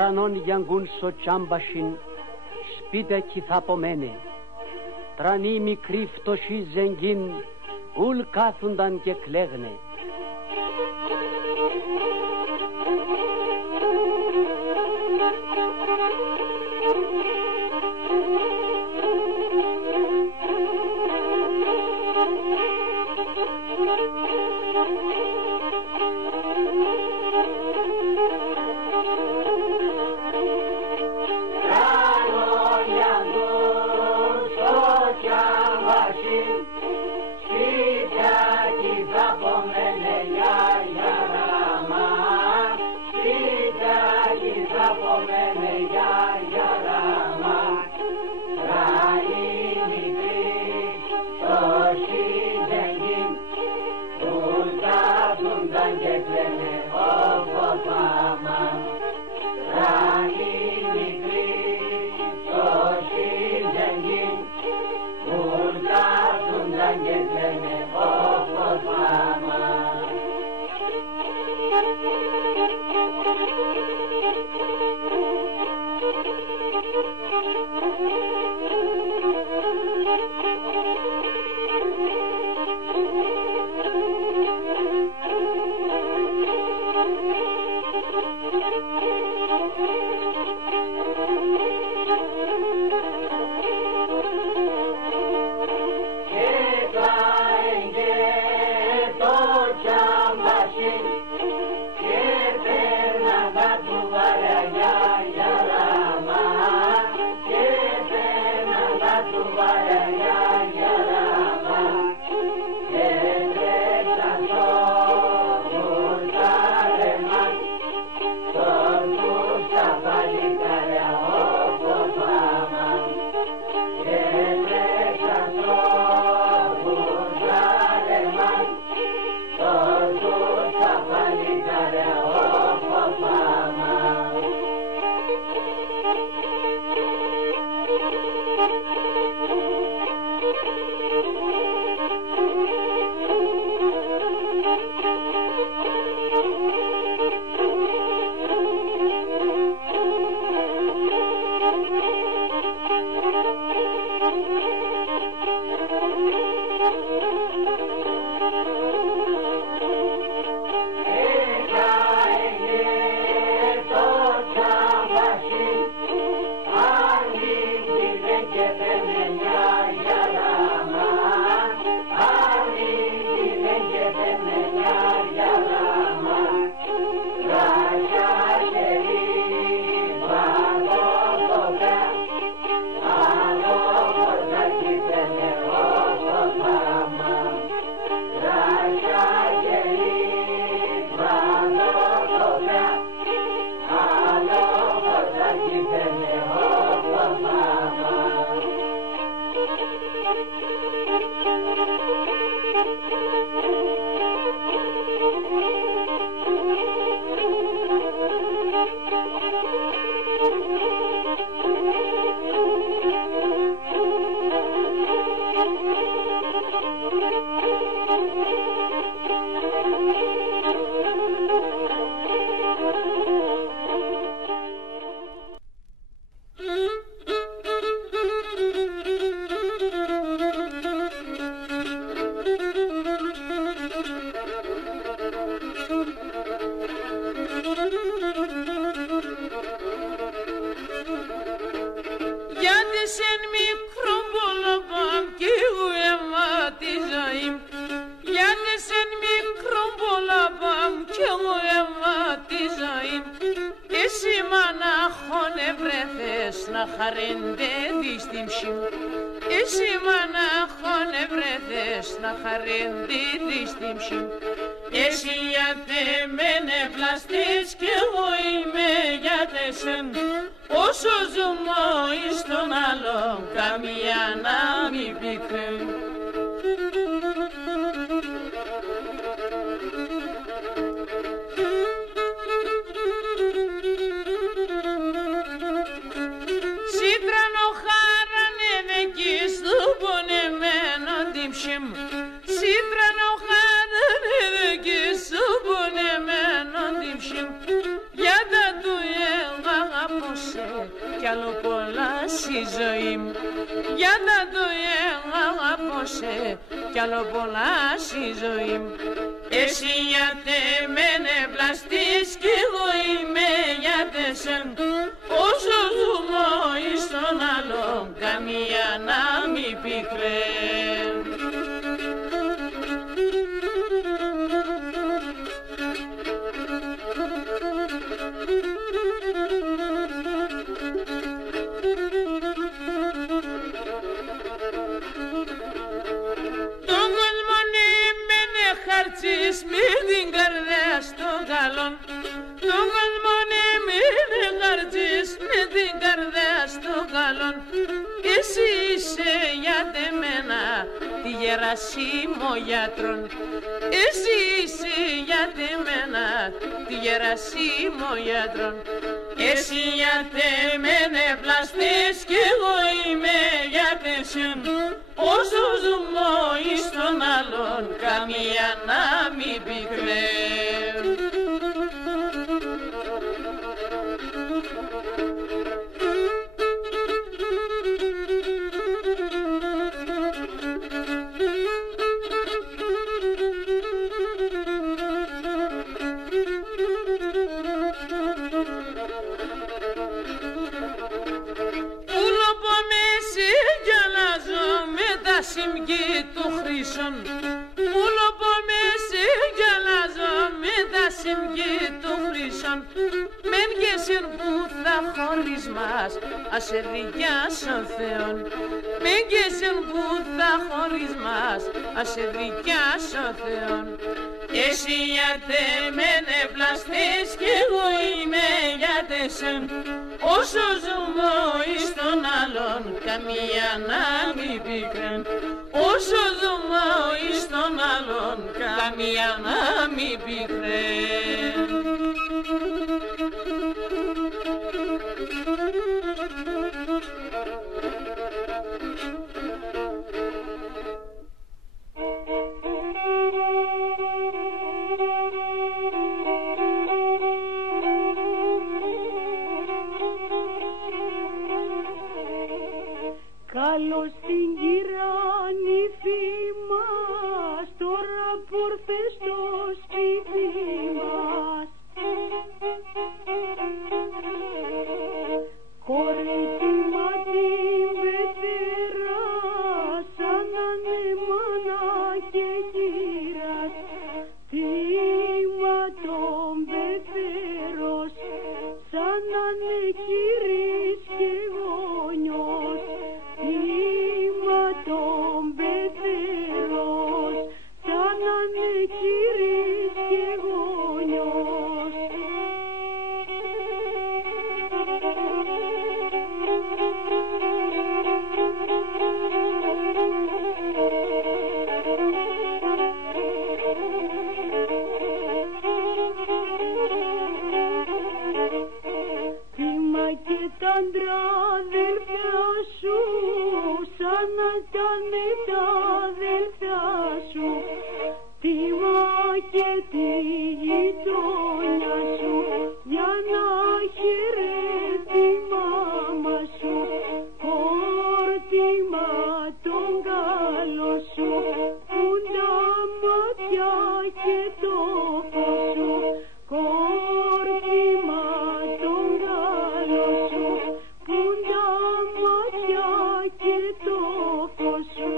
τρανών γιαγκούν στο τσάμπασιν, σπίτε κι θα πομένε. Τρανοί μικροί φτωχοί ζεγγίν, ουλ κάθουνταν και κλαίγνε. Ya da duye κι άλλο πολλά στη ζωή μου. Για να το αγαπώ σε κι άλλο πολλά στη ζωή μου. Εσύ γιατί με βλαστείς κι εγώ είμαι γιατί σεν. Όσο ζούμε εις τον άλλον καμία να μην πικραίνει. Με την καρδιά στο καλόν, τον κόσμο με χαρτής με την καρδιά στο καλόν. Εσύ είσαι για μένα τη Γερασίμο γιατρόν. Εσύ είσαι για μένα τη Γερασίμο γιατρόν. Εσύ γιατί με πλαστείς κι εγώ είμαι γιατί σεν. Όσο ζούμε εις τον άλλον καμία να μην πικραίνει. Συμκή του χρυσών, πουλο πω με σε κι αλλάζω με τα συμκή του χρυσών. Μεν και σεν που θα χωρίς μας, ας σε δικιάσω Θεόν. Μεν και σεν που θα χωρίς μας, ας σε δικιάσω Θεόν. Εσύ γιατί με πλαστείς κι εγώ είμαι γιατί σεν. Όσο ζούμε εις τον άλλον καμία να μην πικραίνει. Όσο ζούμε εις τον άλλον καμία να μην πικραίνει. Καλώς την κυράνυφη μας, τώρα πόρθε στο σπίτι μας. Κορίτσι μα την πεθερά, σαν να είναι μάνα και γύρας. Τίμα τον πεθερός, σαν να είναι κύρις και γόνιος. Τίμα τον πεθερός, σαν να είναι κύρις και γόνιος. Τίμα και τα αδέλφια σου, σαν να ήταν τα αδέλφια σου. Τίμα και τη γειτόνια σου, για να χαιρετεί τη μάμα σου. Χόρτιμα τον καλό σου, που τα μάτια και το φως σου. Χόρτιμα τον καλό σου, που τα μάτια και το φως σου.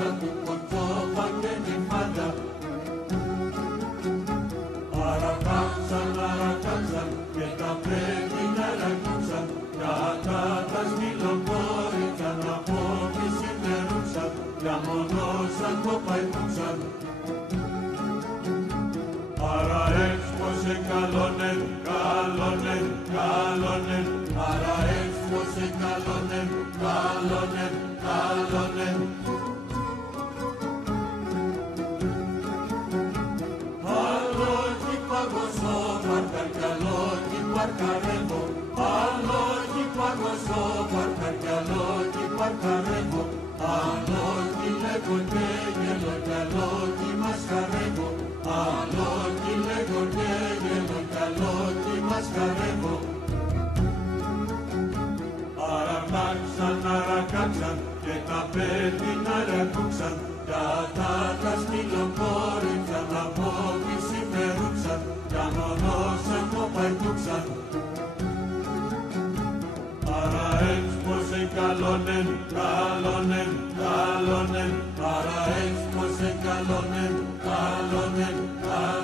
Αρακάξαν του κοτσόφα και τη φάντα. Αρακάξαν και τα πρέπει να ρακούσαν. Κατά τα σκυλοκόριτσα να πω τι συντερούσαν. Για μονόσαν το παϊκούσαν. Άρα έσπωσε καλόνεν, καλόνεν, καλόνεν. Άρα έσπωσε καλόνεν, καλόνεν, καλόνεν. Αλόγι παγωσό παρταρκιαλόγι παρκαρεύω. Αλόγι παγωσό παρταρκιαλόγι παρκαρεύω. Αλόγι λέγω και γελώ κι αλόγι μας χαρεύω. Αλόγι λέγω και γελώ κι αλόγι μας χαρεύω. Αρακάξαν και τα πέτη να ρακούξαν. Κατά τα σκυλοκόριτσα να πω τι συμφερούξαν. Κι ανωνώσαν το παϊτούξαν. Άρα έσπωσε καλόνεν, καλόνεν, καλόνεν. Άρα έσπωσε καλόνεν, καλόνεν, καλόνεν.